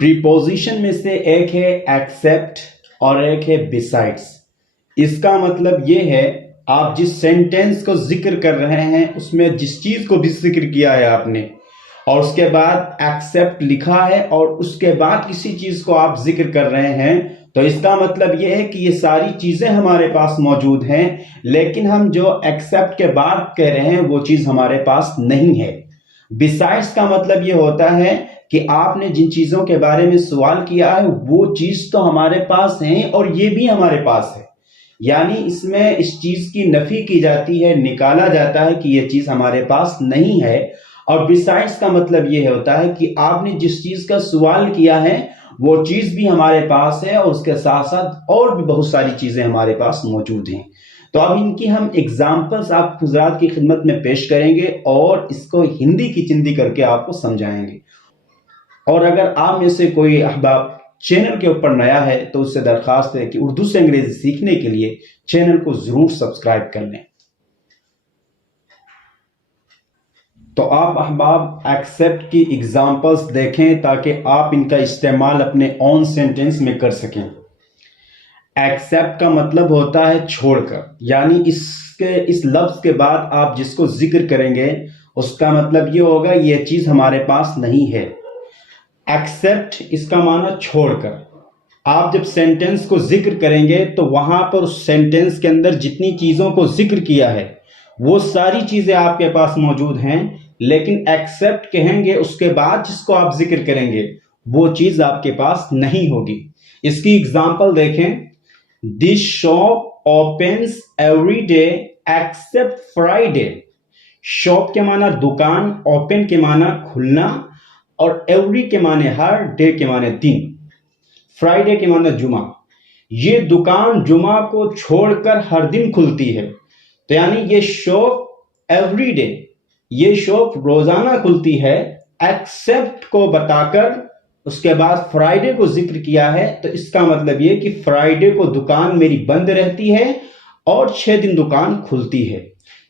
Preposition में से एक है एक्सेप्ट और एक है बिसाइड्स। इसका मतलब ये है आप जिस सेंटेंस को जिक्र कर रहे हैं उसमें जिस चीज को भी जिक्र किया है आपने और उसके बाद एक्सेप्ट लिखा है और उसके बाद किसी चीज को आप जिक्र कर रहे हैं, तो इसका मतलब ये है कि ये सारी चीजें हमारे पास मौजूद हैं, लेकिन हम जो एक्सेप्ट के बाद कह रहे हैं वो चीज हमारे पास नहीं है। बिसाइड्स का मतलब ये होता है कि आपने जिन चीजों के बारे में सवाल किया है वो चीज तो हमारे पास है और ये भी हमारे पास है, यानी इसमें इस चीज की नफी की जाती है, निकाला जाता है कि ये चीज हमारे पास नहीं है। और बिसाइड्स का मतलब ये होता है कि आपने जिस चीज का सवाल किया है वो चीज भी हमारे पास है और उसके साथ साथ और भी बहुत सारी चीजें हमारे पास मौजूद हैं। तो अब इनकी हम एग्जाम्पल्स आप हुजरात की खिदमत में पेश करेंगे और इसको हिंदी की चिंदी करके आपको समझाएंगे। और अगर आप में से कोई अहबाब चैनल के ऊपर नया है तो उससे दरखास्त है कि उर्दू से अंग्रेजी सीखने के लिए चैनल को जरूर सब्सक्राइब कर लें। तो आप अहबाब एक्सेप्ट की एग्जाम्पल्स देखें ताकि आप इनका इस्तेमाल अपने ऑन सेंटेंस में कर सकें। एक्सेप्ट का मतलब होता है छोड़कर, यानी इस लफ्ज के बाद आप जिसको जिक्र करेंगे उसका मतलब ये होगा ये चीज हमारे पास नहीं है। एक्सेप्ट इसका माना छोड़कर। आप जब सेंटेंस को जिक्र करेंगे तो वहां पर उस सेंटेंस के अंदर जितनी चीजों को जिक्र किया है वो सारी चीजें आपके पास मौजूद हैं, लेकिन एक्सेप्ट कहेंगे उसके बाद जिसको आप जिक्र करेंगे वो चीज आपके पास नहीं होगी। इसकी एग्जांपल देखें। This shop opens every day except Friday. Shop के माना दुकान, ओपन के माना खुलना और एवरी के माने हर, डे के माने दिन, फ्राइडे के माने जुमा। ये दुकान जुमा को छोड़कर हर दिन खुलती है, तो यानी ये शॉप एवरी डे, ये शॉप रोजाना खुलती है। एक्सेप्ट को बताकर उसके बाद फ्राइडे को जिक्र किया है, तो इसका मतलब ये कि फ्राइडे को दुकान मेरी बंद रहती है और 6 दिन दुकान खुलती है।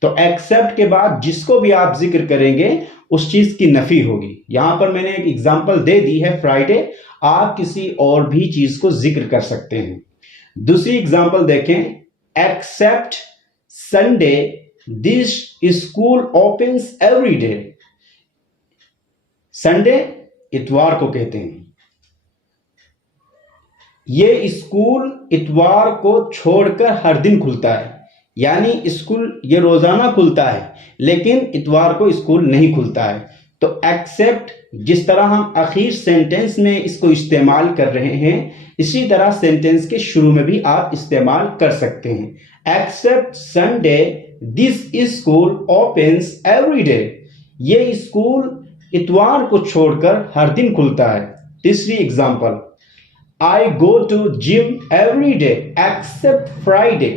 तो एक्सेप्ट के बाद जिसको भी आप जिक्र करेंगे उस चीज की नफी होगी। यहां पर मैंने एक एग्जांपल दे दी है फ्राइडे, आप किसी और भी चीज को जिक्र कर सकते हैं। दूसरी एग्जांपल देखें। Except Sunday this school opens every day. Sunday इतवार को कहते हैं। ये स्कूल इतवार को छोड़कर हर दिन खुलता है, यानी स्कूल ये रोजाना खुलता है लेकिन इतवार को स्कूल नहीं खुलता है। तो एक्सेप्ट जिस तरह हम आखिर सेंटेंस में इसको इस्तेमाल कर रहे हैं इसी तरह सेंटेंस के शुरू में भी आप इस्तेमाल कर सकते हैं। Except Sunday this school opens every day. ये स्कूल इतवार को छोड़कर हर दिन खुलता है। तीसरी example. I go to gym every day except Friday.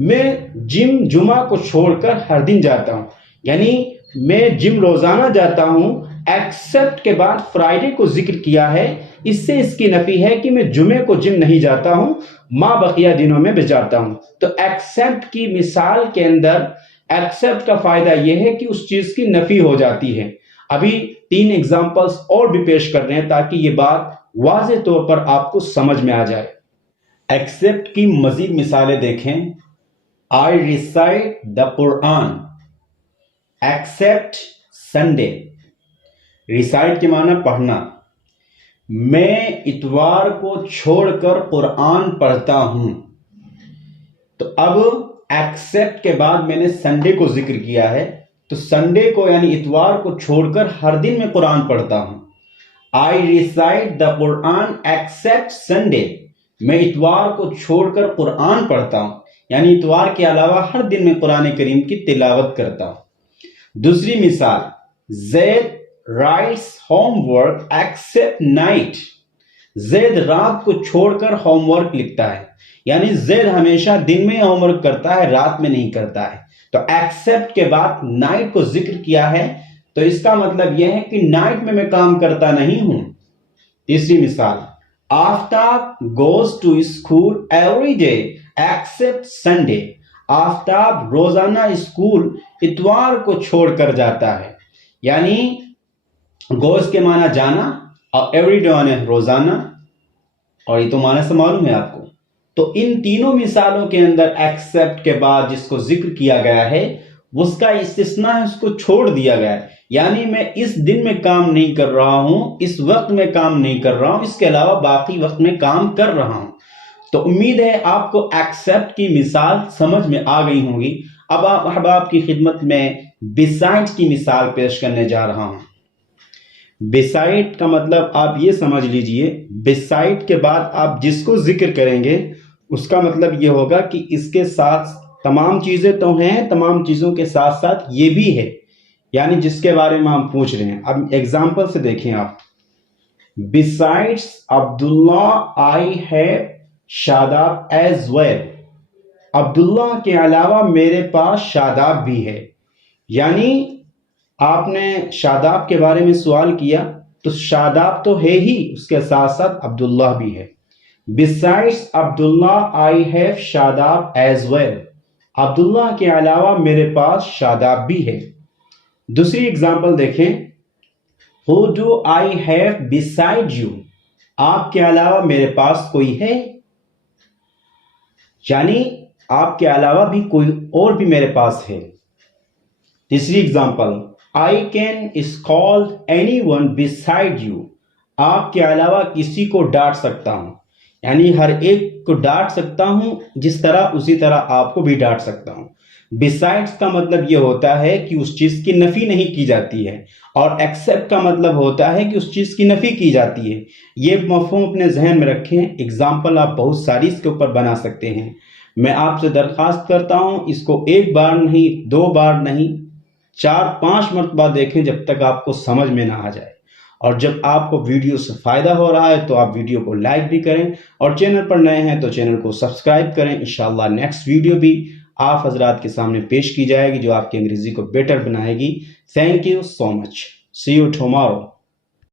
मैं जिम जुमा को छोड़कर हर दिन जाता हूं, यानी मैं जिम रोजाना जाता हूं। एक्सेप्ट के बाद फ्राइडे को जिक्र किया है, इससे इसकी नफी है कि मैं जुमे को जिम नहीं जाता हूं, मां बकिया दिनों में जाता हूं। तो एक्सेप्ट की मिसाल के अंदर एक्सेप्ट का फायदा यह है कि उस चीज की नफी हो जाती है। अभी 3 एग्जांपल्स और भी पेश कर रहे हैं ताकि ये बात वाज़ेह तौर पर आपको समझ में आ जाए। एक्सेप्ट की मजीद मिसालें देखें। I recite the Quran except Sunday। Recite के माना पढ़ना। मैं इतवार को छोड़कर कुरान पढ़ता हूं। तो अब एक्सेप्ट के बाद मैंने संडे को जिक्र किया है, तो संडे को यानी इतवार को छोड़कर हर दिन मैं कुरान पढ़ता हूं। I recite the Quran except Sunday। मैं इतवार को छोड़कर कुरान पढ़ता हूं, यानी इतवार के अलावा हर दिन में कुरान करीम की तिलावत करता हूं। दूसरी मिसाल। ज़ैद राइट्स होमवर्क एक्सेप्ट नाइट। ज़ैद रात को छोड़कर होमवर्क लिखता है, यानी ज़ैद हमेशा दिन में होमवर्क करता है, रात में नहीं करता है। तो एक्सेप्ट के बाद नाइट को जिक्र किया है, तो इसका मतलब यह है कि नाइट में मैं काम करता नहीं हूं। तीसरी मिसाल। Aftab goes to school every day except Sunday. Aftab रोजाना स्कूल इतवार को छोड़कर जाता है, यानी गोज के माना जाना और एवरी डे माने रोजाना, और ये तो माने से मालूम है आपको। तो इन तीनों मिसालों के अंदर एक्सेप्ट के बाद जिसको जिक्र किया गया है उसका इस्तिस्ना है, उसको छोड़ दिया गया है। यानी मैं इस दिन में काम नहीं कर रहा हूं, इस वक्त में काम नहीं कर रहा हूं, इसके अलावा बाकी वक्त में काम कर रहा हूं। तो उम्मीद है आपको एक्सेप्ट की मिसाल समझ में आ गई होगी। अब आप अहबाब की खिदमत में बिसाइड की मिसाल पेश करने जा रहा हूं। बिसाइड का मतलब आप ये समझ लीजिए, बिसाइड के बाद आप जिसको जिक्र करेंगे उसका मतलब ये होगा कि इसके साथ तमाम चीजें तो हैं, तमाम चीजों के साथ साथ ये भी है, यानी जिसके बारे में हम पूछ रहे हैं। अब एग्जाम्पल से देखें आप, besides Abdullah I have Shadab as well. Abdullah के अलावा मेरे पास शादाब भी है। यानी आपने शादाब के बारे में सवाल किया तो शादाब तो है ही, उसके साथ साथ अब्दुल्ला भी है। Besides Abdullah I have Shadab as well. Abdullah के अलावा मेरे पास शादाब भी है। दूसरी एग्जांपल देखें, who do I have beside you. आपके अलावा मेरे पास कोई है, यानी आपके अलावा भी कोई और भी मेरे पास है। तीसरी example, I can scold anyone beside you. आपके अलावा किसी को डांट सकता हूं, यानी हर एक को डांट सकता हूं जिस तरह, उसी तरह आपको भी डांट सकता हूं। बिसाइड्स का मतलब यह होता है कि उस चीज की नफी नहीं की जाती है, और एक्सेप्ट का मतलब होता है कि उस चीज की नफी की जाती है। ये मफहूम अपने जहन में रखें। एग्जाम्पल आप बहुत सारी इसके ऊपर बना सकते हैं। मैं आपसे दरख्वास्त करता हूं, इसको एक बार नहीं, दो बार नहीं, 4-5 मरतबा देखें जब तक आपको समझ में ना आ जाए। और जब आपको वीडियो से फ़ायदा हो रहा है तो आप वीडियो को लाइक भी करें, और चैनल पर नए हैं तो चैनल को सब्सक्राइब करें। इंशाअल्लाह नेक्स्ट वीडियो भी आप हजरात के सामने पेश की जाएगी जो आपकी अंग्रेज़ी को बेटर बनाएगी। Thank you so much. See you tomorrow.